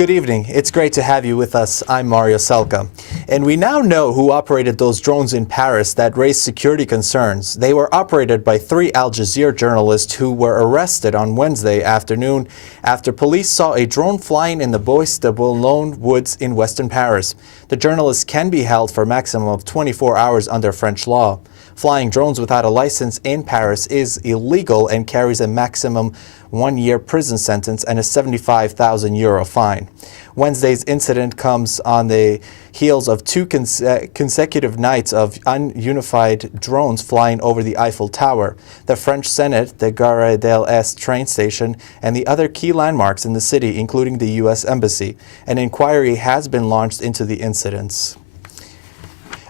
Good evening. It's great to have you with us. I'm Mario Selka. And we now know who operated those drones in Paris that raised security concerns. They were operated by 3 Al Jazeera journalists who were arrested on Wednesday afternoon after police saw a drone flying in the Bois de Boulogne woods in western Paris. The journalists can be held for a maximum of 24 hours under French law. Flying drones without a license in Paris is illegal and carries a maximum 1-year prison sentence and a €75,000 fine. Wednesday's incident comes on the heels of 2 consecutive nights of ununified drones flying over the Eiffel Tower, the French Senate, the Gare de l'Est train station, and the other key landmarks in the city, including the U.S. Embassy. An inquiry has been launched into the incidents.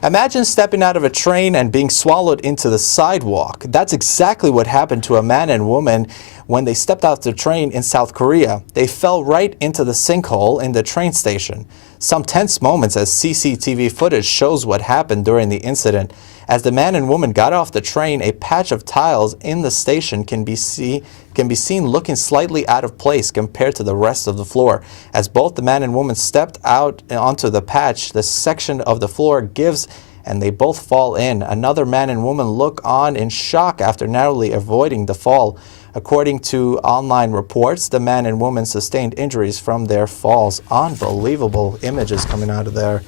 Imagine stepping out of a train and being swallowed into the sidewalk. That's exactly what happened to a man and woman when they stepped out the train in South Korea. They fell right into the sinkhole in the train station. Some tense moments as CCTV footage shows what happened during the incident. As the man and woman got off the train, a patch of tiles in the station can be seen looking slightly out of place compared to the rest of the floor. As both the man and woman stepped out onto the patch, the section of the floor gives and they both fall in. Another man and woman look on in shock after narrowly avoiding the fall. According to online reports, the man and woman sustained injuries from their falls. Unbelievable images coming out of there.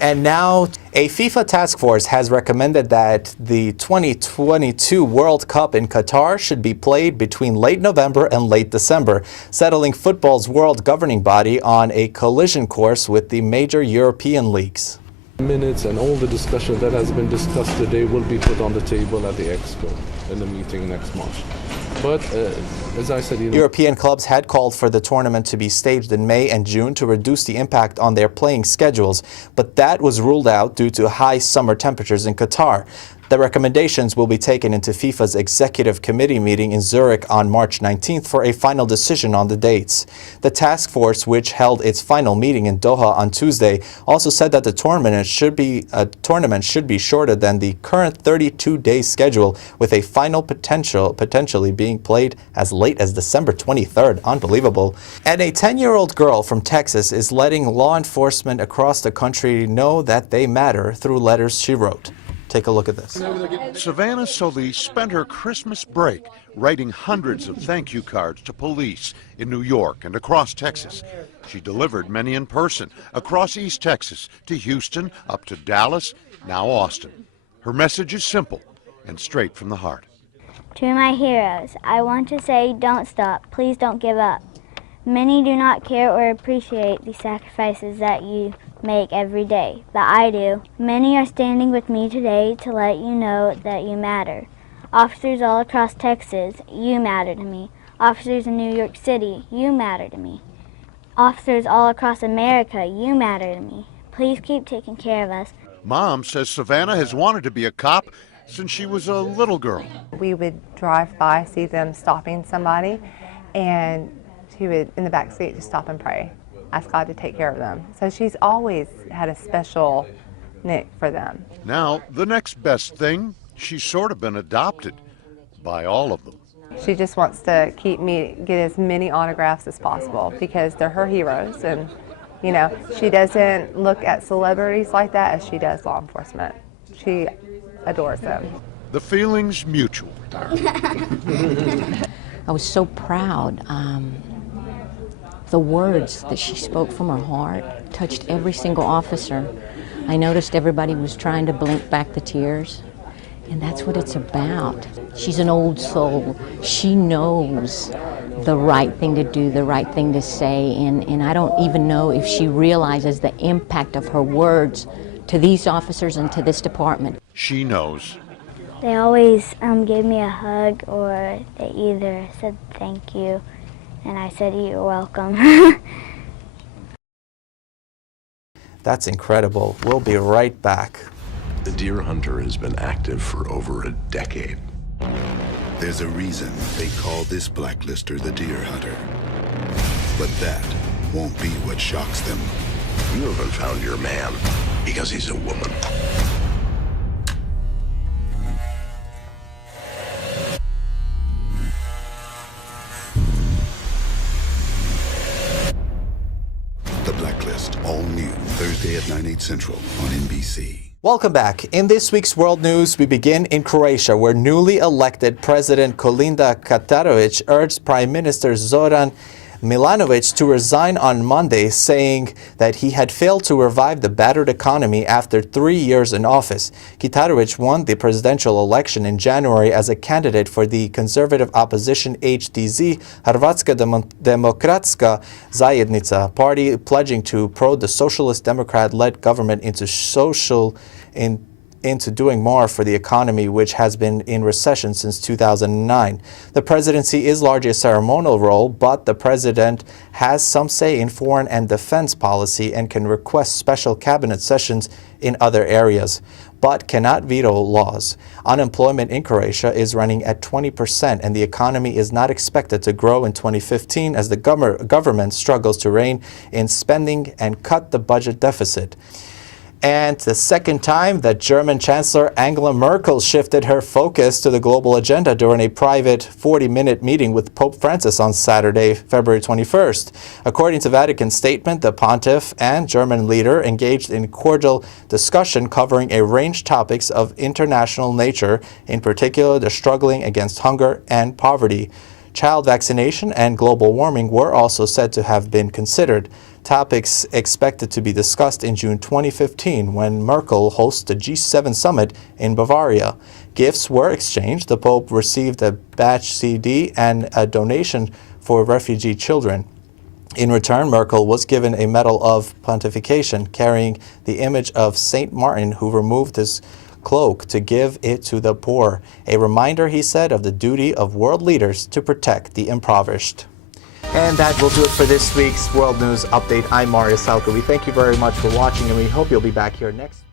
And now, a FIFA task force has recommended that the 2022 World Cup in Qatar should be played between late November and late December, settling football's world governing body on a collision course with the major European leagues. Minutes and all the discussion that has been discussed today will be put on the table at the Exco in the meeting next month. But as I said, European clubs had called for the tournament to be staged in May and June to reduce the impact on their playing schedules, but that was ruled out due to high summer temperatures in Qatar. The recommendations will be taken into FIFA's executive committee meeting in Zurich on March 19th for a final decision on the dates. The task force, which held its final meeting in Doha on Tuesday, also said that the tournament should be shorter than the current 32-day schedule, with a final potentially being played as late as December 23rd. Unbelievable. And a 10-year-old girl from Texas is letting law enforcement across the country know that they matter through letters she wrote. Take a look at this. Savannah Solis spent her Christmas break writing hundreds of thank you cards to police in New York and across Texas. She delivered many in person across East Texas to Houston, up to Dallas, now Austin. Her message is simple and straight from the heart. To my heroes, I want to say don't stop. Please don't give up. Many do not care or appreciate the sacrifices that you make every day, but I do. Many are standing with me today to let you know that you matter. Officers all across Texas, you matter to me. Officers in New York City, you matter to me. Officers all across America, you matter to me. Please keep taking care of us. Mom says Savannah has wanted to be a cop since she was a little girl. We would drive by, see them stopping somebody, and she would, in the back seat, just stop and pray. Ask God to take care of them. So she's always had a special nick for them. Now, the next best thing, she's sort of been adopted by all of them. She just wants to get as many autographs as possible because they're her heroes, and you know, she doesn't look at celebrities like that as she does law enforcement. She adores them. The feeling's mutual. I was so proud. The words that she spoke from her heart touched every single officer. I noticed everybody was trying to blink back the tears, and that's what it's about. She's an old soul. She knows the right thing to do, the right thing to say, and I don't even know if she realizes the impact of her words to these officers and to this department. She knows. They always gave me a hug, or they either said thank you, and I said, you're welcome. That's incredible. We'll be right back. The Deer Hunter has been active for over a decade. There's a reason they call this blacklister the Deer Hunter. But that won't be what shocks them. You haven't found your man because he's a woman. at 9/8 Central on NBC. Welcome back. In this week's World News, we begin in Croatia, where newly elected President Kolinda Katarović urged Prime Minister Zoran Milanovic to resign on Monday, saying that he had failed to revive the battered economy after 3 years in office. Kitarović won the presidential election in January as a candidate for the conservative opposition HDZ, Hrvatska Demokratska Zajednica party, pledging to pro the Socialist Democrat-led government into doing more for the economy, which has been in recession since 2009. The presidency is largely a ceremonial role, but the president has some say in foreign and defense policy and can request special cabinet sessions in other areas, but cannot veto laws. Unemployment in Croatia is running at 20%, and the economy is not expected to grow in 2015 as the government struggles to rein in spending and cut the budget deficit. And the second time that German Chancellor Angela Merkel shifted her focus to the global agenda during a private 40-minute meeting with Pope Francis on Saturday, February 21st. According to Vatican statement, the pontiff and German leader engaged in cordial discussion covering a range of topics of international nature, in particular the struggling against hunger and poverty. Child vaccination and global warming were also said to have been considered. Topics expected to be discussed in June 2015 when Merkel hosts the G7 summit in Bavaria. Gifts were exchanged. The Pope received a batch CD and a donation for refugee children. In return, Merkel was given a medal of pontification carrying the image of Saint Martin, who removed his cloak to give it to the poor. A reminder, he said, of the duty of world leaders to protect the impoverished. And that will do it for this week's World News Update. I'm Mario Salka. We thank you very much for watching, and we hope you'll be back here next week.